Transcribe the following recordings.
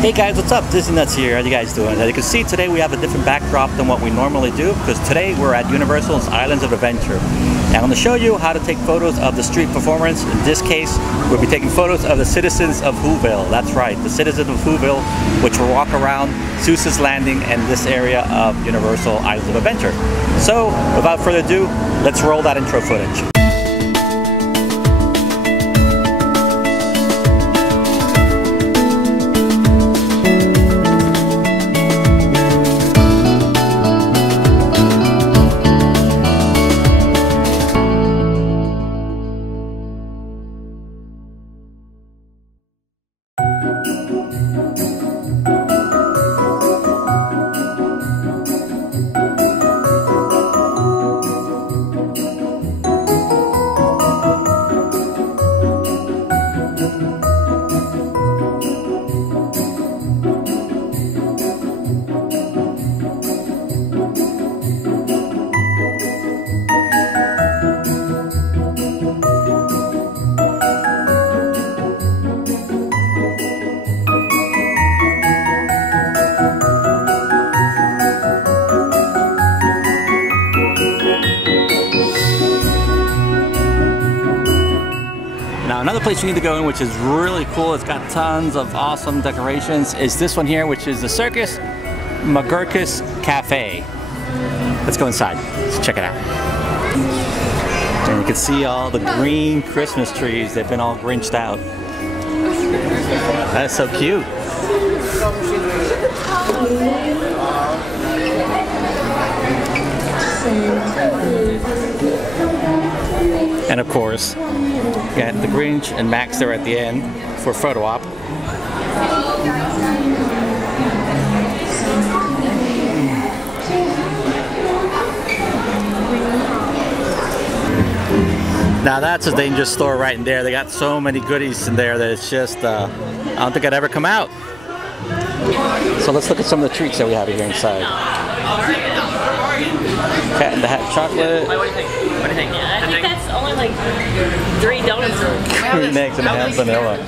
Hey guys, what's up? Disney Nuts here. How you guys doing? As you can see, today we have a different backdrop than what we normally do because today we're at Universal's Islands of Adventure. And I'm going to show you how to take photos of the street performance. In this case, we'll be taking photos of the Citizens of Whoville. That's right, the Citizens of Whoville, which will walk around Seuss's Landing and this area of Universal Islands of Adventure. So, without further ado, let's roll that intro footage. Another place you need to go in, which is really cool, it's got tons of awesome decorations, is this one here, which is the Circus McGuirk Cafe. Let's go inside. Let's check it out. And you can see all the green Christmas trees. They've been all Grinched out. That's so cute. And of course, got the Grinch and Max there at the end for a photo op. Now that's a dangerous store right in there. They got so many goodies in there that it's just, I don't think I'd ever come out. So let's look at some of the treats that we have here inside. Cat in the Hat chocolate. What do you think? What do you think? Yeah, I think that's only like 3 donuts. Green eggs and ham vanilla.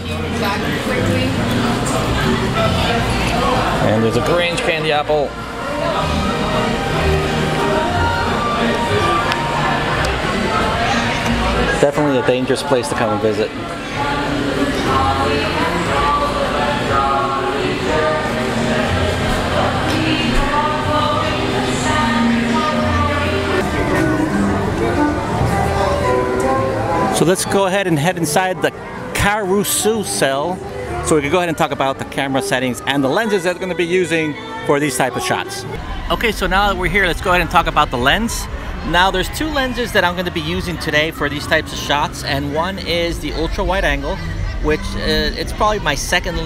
And there's a Grinch candy apple. Definitely a dangerous place to come and visit. So let's go ahead and head inside the carousel so we can go ahead and talk about the camera settings and the lenses that we're going to be using for these type of shots. Okay, so now that we're here, let's go ahead and talk about the lens. Now there's 2 lenses that I'm going to be using today for these types of shots, and one is the ultra wide angle, which it's probably my second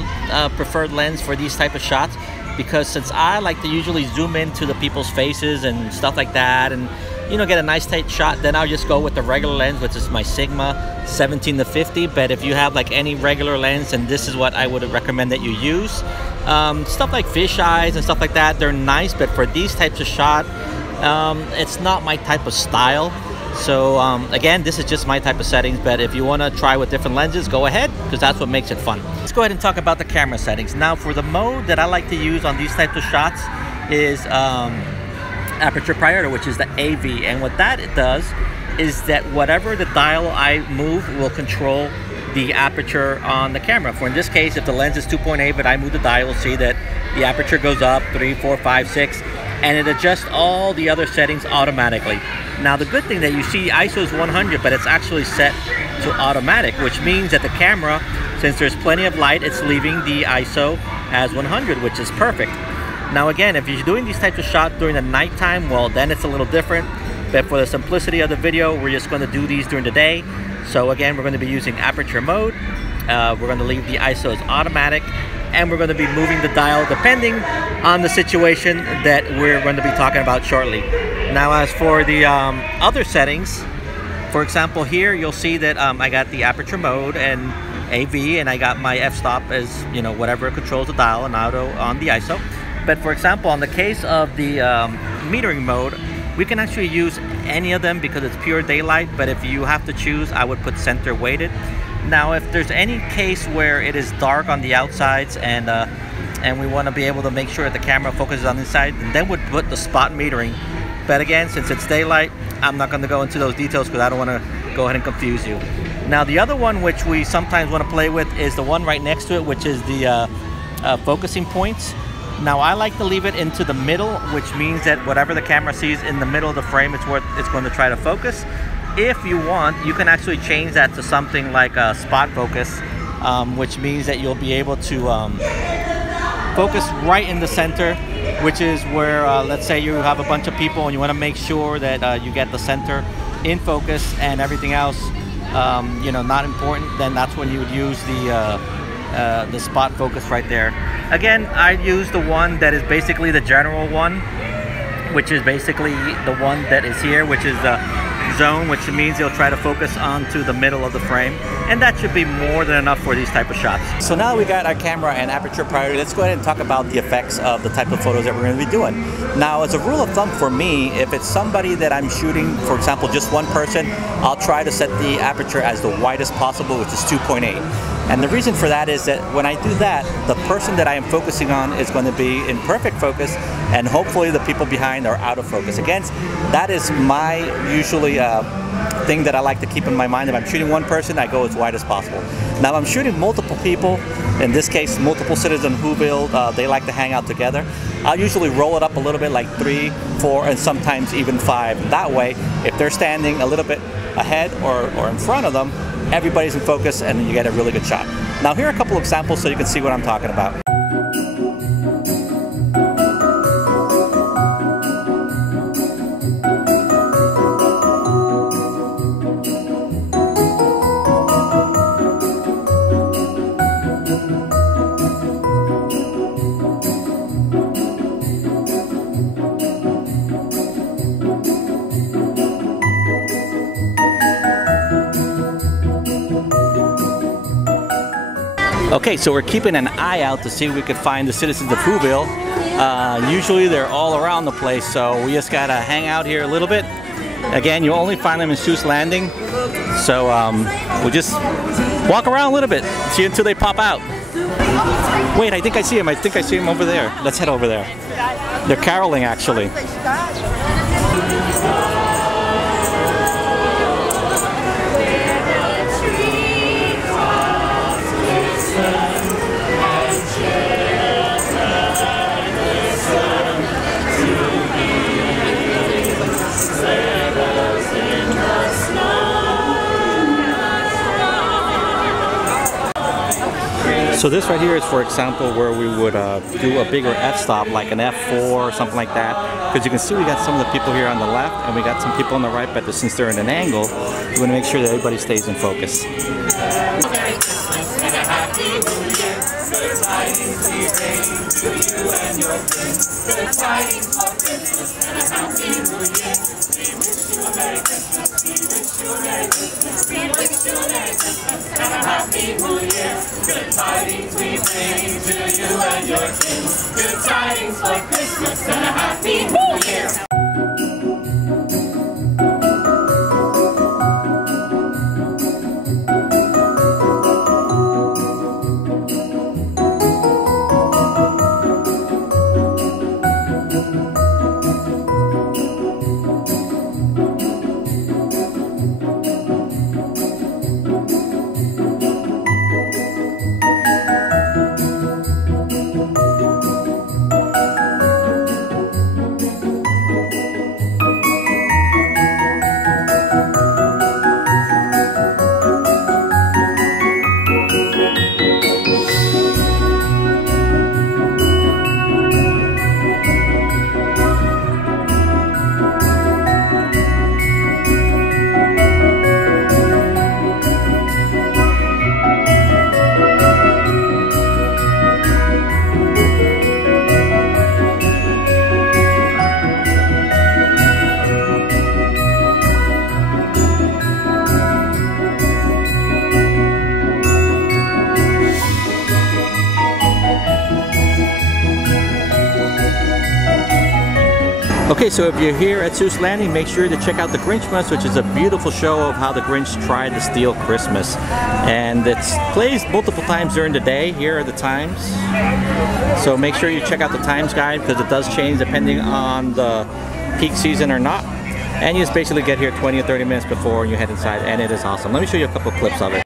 preferred lens for these type of shots, because since I like to usually zoom into the people's faces and stuff like that, and you know, get a nice tight shot, then I'll just go with the regular lens, which is my Sigma 17-50. But if you have like any regular lens, then this is what I would recommend that you use. Stuff like fish eyes and stuff like that, they're nice, but for these types of shot, it's not my type of style. So again, this is just my type of settings, but if you want to try with different lenses, go ahead, because that's what makes it fun. Let's go ahead and talk about the camera settings. Now for the mode that I like to use on these types of shots is aperture priority, which is the AV, and what that does is that whatever the dial I move will control the aperture on the camera. For in this case, if the lens is 2.8 but I move the dial, you'll see that the aperture goes up 3, 4, 5, 6, and it adjusts all the other settings automatically. Now the good thing that you see ISO is 100, but it's actually set to automatic, which means that the camera, since there's plenty of light, it's leaving the ISO as 100, which is perfect. Now again, if you're doing these types of shots during the nighttime, well then it's a little different, but for the simplicity of the video, we're just going to do these during the day. So again, we're going to be using aperture mode, we're going to leave the ISO as automatic, and we're going to be moving the dial depending on the situation that we're going to be talking about shortly. Now as for the other settings, for example here, you'll see that I got the aperture mode and AV, and I got my f-stop as, you know, whatever controls the dial and auto on the ISO. But for example, in the case of the metering mode, we can actually use any of them because it's pure daylight, but if you have to choose, I would put center weighted. Now, if there's any case where it is dark on the outsides and and we want to be able to make sure that the camera focuses on this side, and then we'd put the spot metering. But again, since it's daylight, I'm not going to go into those details because I don't want to go ahead and confuse you. Now the other one which we sometimes want to play with is the one right next to it, which is the focusing points. Now I like to leave it into the middle, which means that whatever the camera sees in the middle of the frame, it's where it's going to try to focus. If you want, you can actually change that to something like a spot focus, which means that you'll be able to focus right in the center, which is where, let's say you have a bunch of people and you want to make sure that you get the center in focus and everything else, you know, not important, then that's when you would use the spot focus right there. Again, I use the one that is basically the general one, which is basically the one that is here, which is the zone, which means you'll try to focus onto the middle of the frame, and that should be more than enough for these type of shots. So now we got our camera and aperture priority, let's go ahead and talk about the effects of the type of photos that we're going to be doing. Now, as a rule of thumb for me, if it's somebody that I'm shooting, for example, just one person, I'll try to set the aperture as the widest possible, which is 2.8. And the reason for that is that when I do that, the person that I am focusing on is going to be in perfect focus, and hopefully the people behind are out of focus. Again, that is my usually thing that I like to keep in my mind. If I'm shooting one person, I go as wide as possible. Now, if I'm shooting multiple people, in this case, multiple Citizens of Whoville, they like to hang out together. I'll usually roll it up a little bit, like 3, 4, and sometimes even 5. That way, if they're standing a little bit ahead or in front of them, everybody's in focus and you get a really good shot. Now, here are a couple examples so you can see what I'm talking about. Okay, so we're keeping an eye out to see if we could find the Citizens of Whoville. Usually they're all around the place, so we just gotta hang out here a little bit. Again, you only find them in Seuss Landing, so we'll just walk around a little bit, see until they pop out. Wait, I think I see him. I think I see him over there. Let's head over there. They're caroling, actually. So this right here is, for example, where we would do a bigger f-stop, like an f4 or something like that. Because you can see we got some of the people here on the left, and we got some people on the right, but since they're in an angle, we want to make sure that everybody stays in focus. Good tidings we bring to you and your kin. Good tidings for Christmas and a happy New Year. Okay, so if you're here at Seuss Landing, make sure to check out the Grinchmas, which is a beautiful show of how the Grinch tried to steal Christmas. And it's plays multiple times during the day. Here are the times. So make sure you check out the times guide because it does change depending on the peak season or not. And you just basically get here 20 or 30 minutes before and you head inside, and it is awesome. Let me show you a couple clips of it.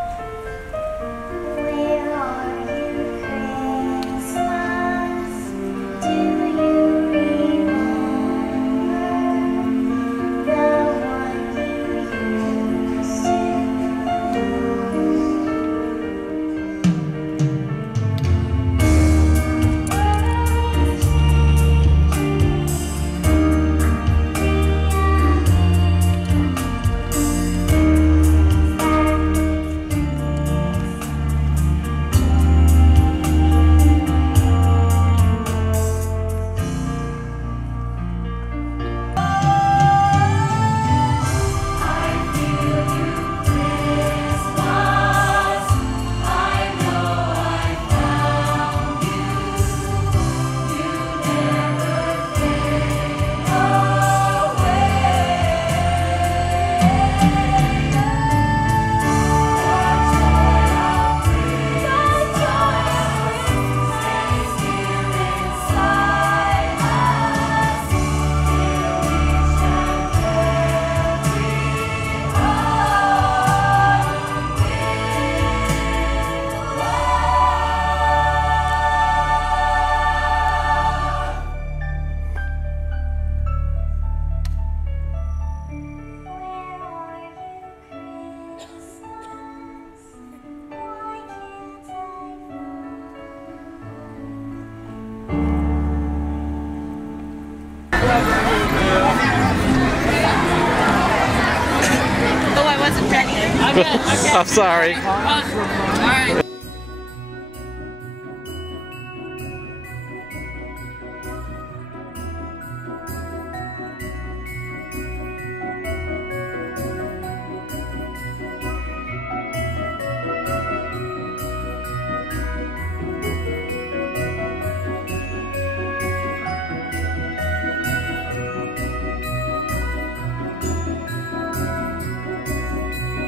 I'm sorry. Alright.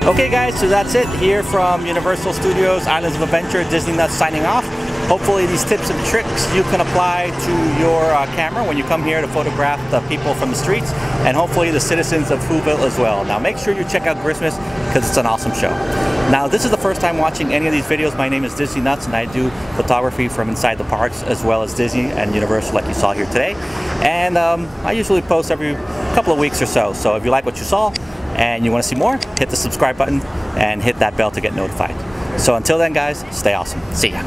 Okay guys, so that's it here from Universal Studios Islands of Adventure, Disney Nuts signing off. Hopefully these tips and tricks you can apply to your camera when you come here to photograph the people from the streets, and hopefully the citizens of Whoville as well. Now make sure you check out Grinchmas because it's an awesome show. Now this is the first time watching any of these videos. My name is Disney Nuts and I do photography from inside the parks as well as Disney and Universal like you saw here today. And I usually post every couple of weeks or so. So if you like what you saw and you want to see more, hit the subscribe button and hit that bell to get notified. So until then guys, stay awesome. See ya.